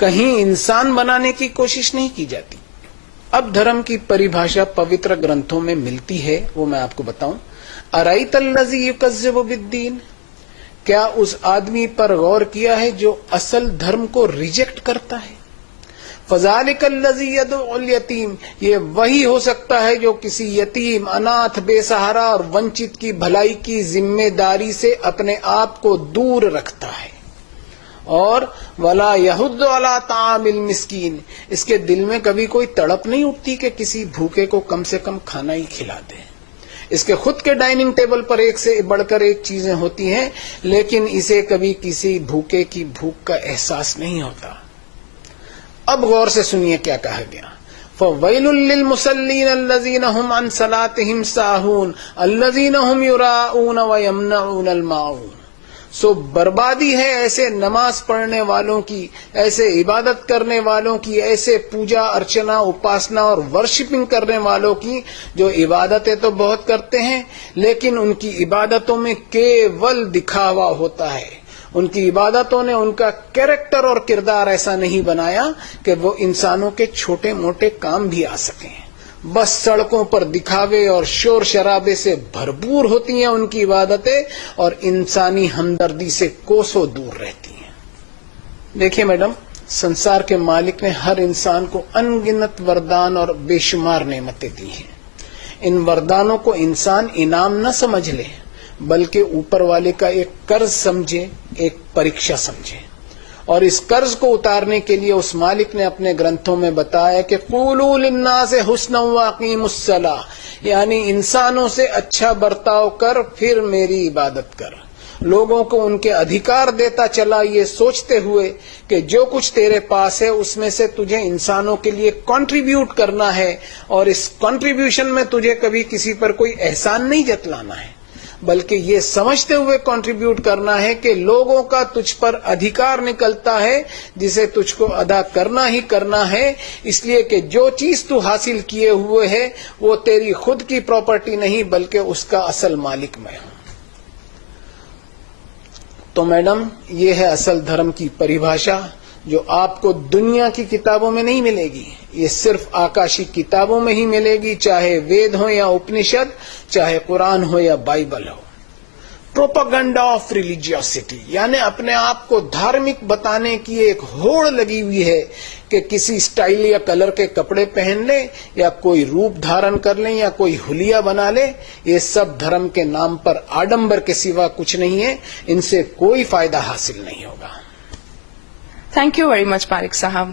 کہیں انسان بنانے کی کوشش نہیں کی جاتی. اب دھرم کی پریبھاشا پوتر گرنتھوں میں ملتی ہے، وہ میں آپ کو بتاؤں. ارایت الذی یکذب بالدین، کیا اس آدمی پر غور کیا ہے جو اصل دھرم کو ریجیکٹ کرتا ہے؟ فذالک الذی یدعو الیتیم، یہ وہی ہو سکتا ہے جو کسی یتیم، اناتھ، بے سہارا اور ونچت کی بھلائی کی ذمہ داری سے اپنے آپ کو دور رکھتا ہے. اور ولا یحض علی طعام المسکین، اس کے دل میں کبھی کوئی تڑپ نہیں اٹھتی کہ کسی بھوکے کو کم سے کم کھانا ہی کھلا دے. اس کے خود کے ڈائننگ ٹیبل پر ایک سے بڑھ کر ایک چیزیں ہوتی ہیں، لیکن اسے کبھی کسی بھوکے کی بھوک کا احساس نہیں ہوتا. اب غور سے سنیے کیا کہا گیا. فَوَيْلٌ لِّلْمُصَلِّينَ الَّذِينَ هُمْ عَنْ صَلَاتِهِمْ سَاهُونَ الَّذِينَ هُمْ يُرَاءُونَ وَيَمْنَعُونَ الْمَاعُونَ. سو بربادی ہے ایسے نماز پڑھنے والوں کی، ایسے عبادت کرنے والوں کی، ایسے پوجا ارچنا اپاسنا اور ورشپنگ کرنے والوں کی جو عبادتیں تو بہت کرتے ہیں لیکن ان کی عبادتوں میں کیول دکھاوا ہوتا ہے. ان کی عبادتوں نے ان کا کیریکٹر اور کردار ایسا نہیں بنایا کہ وہ انسانوں کے چھوٹے موٹے کام بھی آ سکیں. بس سڑکوں پر دکھاوے اور شور شرابے سے بھرپور ہوتی ہیں ان کی عبادتیں، اور انسانی ہمدردی سے کوسوں دور رہتی ہیں. دیکھیے میڈم، سنسار کے مالک نے ہر انسان کو ان گنت وردان اور بے شمار نعمتیں دی ہیں. ان وردانوں کو انسان انعام نہ سمجھ لے بلکہ اوپر والے کا ایک قرض سمجھے، ایک پریکشا سمجھے. اور اس قرض کو اتارنے کے لیے اس مالک نے اپنے گرنتھوں میں بتایا کہ قولوا للناس حسنا واقیموا الصلاۃ، یعنی انسانوں سے اچھا برتاؤ کر پھر میری عبادت کر. لوگوں کو ان کے ادھیکار دیتا چلا یہ سوچتے ہوئے کہ جو کچھ تیرے پاس ہے اس میں سے تجھے انسانوں کے لیے کنٹریبیوٹ کرنا ہے، اور اس کنٹریبیوشن میں تجھے کبھی کسی پر کوئی احسان نہیں جتلانا ہے بلکہ یہ سمجھتے ہوئے کنٹریبیوٹ کرنا ہے کہ لوگوں کا تجھ پر ادھیکار نکلتا ہے جسے تجھ کو ادا کرنا ہی کرنا ہے، اس لیے کہ جو چیز تو حاصل کیے ہوئے ہے وہ تیری خود کی پراپرٹی نہیں بلکہ اس کا اصل مالک میں ہوں. تو میڈم، یہ ہے اصل دھرم کی پریبھاشا جو آپ کو دنیا کی کتابوں میں نہیں ملے گی. یہ صرف آکاشی کتابوں میں ہی ملے گی، چاہے وید ہو یا اپنشد، چاہے قرآن ہو یا بائبل ہو. پروپاگنڈا آف ریلیجیوسٹی، یعنی اپنے آپ کو دھارمک بتانے کی ایک ہوڑ لگی ہوئی ہے کہ کسی سٹائل یا کلر کے کپڑے پہن لیں یا کوئی روپ دھارن کر لیں یا کوئی حلیہ بنا لیں. یہ سب دھرم کے نام پر آڈمبر کے سوا کچھ نہیں ہے، ان سے کوئی فائدہ حاصل نہیں ہوگا. Thank you very much park صاحب.